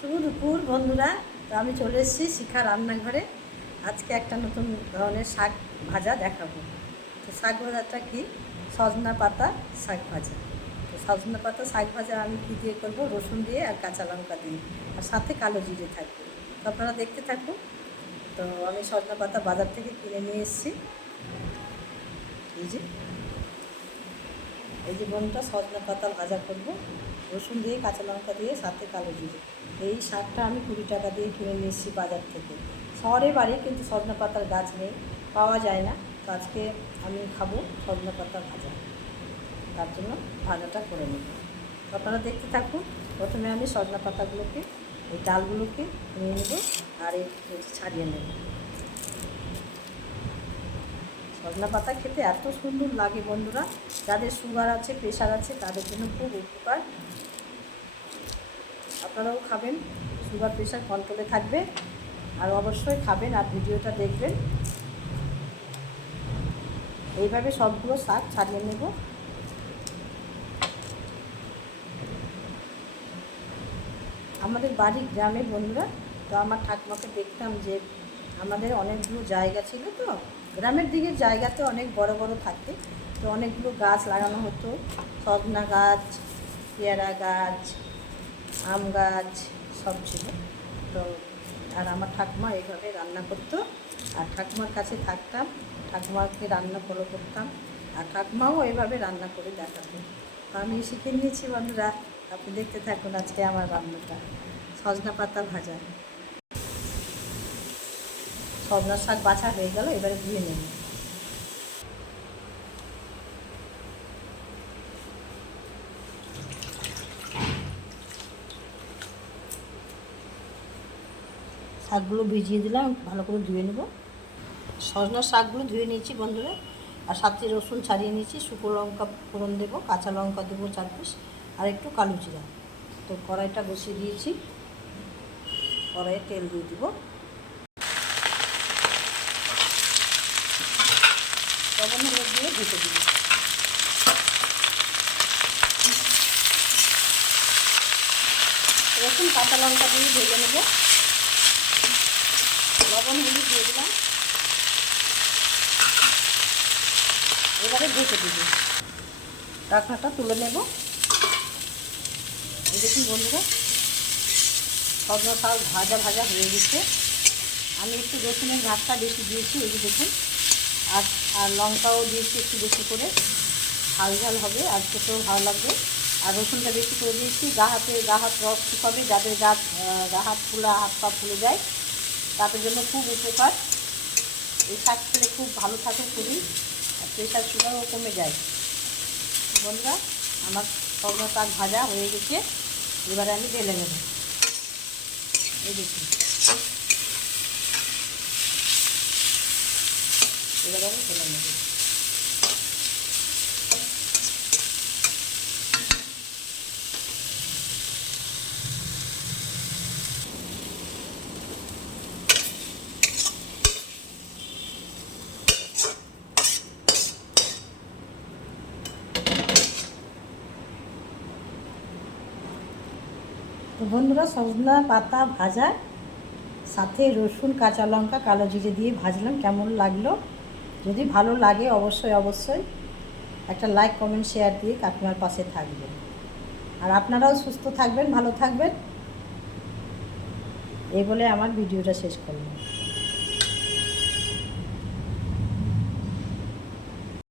শুভ দুপুর বন্ধুরা। তো আমি চলে এসেছি শিখা রান্নাঘরে। আজকে একটা নতুন ধরনের শাক ভাজা দেখাবো। তো শাক ভাজাটা কি? সজনা পাতা শাক ভাজা। তো সজনা পাতা শাক ভাজা আমি কী দিয়ে করব? রসুন দিয়ে আর কাঁচা লঙ্কা দিয়ে। আর সাথে কালো জিরে থাকবে। তো আপনারা দেখতে থাকুন। তো আমি সজনা পাতা বাজার থেকে কিনে নিয়ে এসেছি। এই যে। এই যে বোনটা সজনা পাতা ভাজা করব। রসুন দিয়ে কাঁচা লঙ্কা দিয়ে সাথে কালো জিরে। এই শাকটা আমি কুড়ি টাকা দিয়ে কিনে নিয়ে এসেছি বাজার থেকে। শহরে বাড়ি, কিন্তু সজনা পাতার গাছ নেই। পাওয়া যায় না। তো আজকে আমি খাব সজনা পাতা ভাজা। তার জন্য ভাজাটা করে নেব। আপনারা দেখতে থাকুন। প্রথমে আমি সজনা পাতাগুলোকে, এই ডালগুলোকে নিয়ে নেব আর এই ছাড়িয়ে নেব। সজনা পাতা খেতে এত সুন্দর লাগে বন্ধুরা। যাদের সুগার আছে প্রেশার আছে, তাদের জন্য খুব উপকার। আপনারাও খাবেন সুগার প্রেশার কন্ট্রোলে থাকবে। আর অবশ্যই খাবেন আর ভিডিওটা দেখবেন। এইভাবে সবগুলো শাক ছাড়িয়ে নেব। আমাদের বাড়ির গ্রামের বন্ধুরা, তো আমার ঠাকুমাকে দেখতাম যে আমাদের অনেকগুলো জায়গা ছিল তো গ্রামের দিকের জায়গাতে অনেক বড় বড় থাকে, তো অনেকগুলো গাছ লাগানো হতো। সজনা গাছ, পেয়ারা গাছ, আম গাছ, সব ছিল। তো আর আমার ঠাকুমা এইভাবে রান্না করতো। আর ঠাকুমার কাছে থাকতাম, ঠাকুমাকে রান্না ফলো করতাম। আর ঠাকুমাও এইভাবে রান্না করে দেখাতো। তো আমি শিখে নিয়েছি বন্ধুরা, আপনি দেখতে থাকুন আজকে আমার রান্নাটা। সজনা পাতা ভাজা। সজনা শাক বাছা হয়ে গেল, এবারে ধুয়ে নেব। শাকগুলো ভিজিয়ে দিলাম, ভালো করে ধুয়ে নেব। সজনার শাকগুলো ধুয়ে নিয়েছি বন্ধুরা, আর সাথে রসুন ছাড়িয়ে নিয়েছি, শুকনো লঙ্কা ফোড়ন দেবো, কাঁচা লঙ্কা দেবো চার পিস, আর একটু কালো জিরা। তো কড়াইটা বসিয়ে দিয়েছি, কড়াইয়ে তেল দিয়ে দিব। লবণ, হলুদ দিয়ে ঢেকে দিব। রসুন, কাঁচা লঙ্কা দিয়ে ভেজে নেব। লবণ, হলুদ দিয়ে দিলাম। এবারে ঢেকে দিব। রাখনাটা তুলে নেব। দেখুন বন্ধুরা, সজনা ভাজা ভাজা হয়ে গেছে। আমি একটু রসুনের ঘাটটা বেশি দিয়েছি যে দেখুন। আর আর লঙ্কাও দিয়েছি একটু বেশি করে। ঝাল ঝাল হবে, আর খেতেও ভালো লাগবে। আর রসুনটা বেশি করে দিয়েছি। গা হাতে, গা হাত রস ঠিক হবে যাদের গা গা হাত ফুলা, হাত পা ফুলে যায়। তাদের জন্য খুব উপকার। এই শাক খেলে খুব ভালো থাকে খুবই, আর প্রেশার সুগারও কমে যায়। বন্ধুরা, আমার সজনা শাক ভাজা হয়ে গেছে। এবারে আমি ঢেলে নেব। এই দেখুন। তো বন্ধুরা, সজনা পাতা ভাজা, সাথে রসুন, কাঁচা লঙ্কা, কালো জিরে দিয়ে ভাজলাম। কেমন লাগল? যদি ভালো লাগে অবশ্যই অবশ্যই একটা লাইক কমেন্ট শেয়ার দিয়ে কাকিমার পাশে থাকবেন। আর আপনারাও সুস্থ থাকবেন, ভালো থাকবেন। এই বলে আমার ভিডিওটা শেষ করলাম।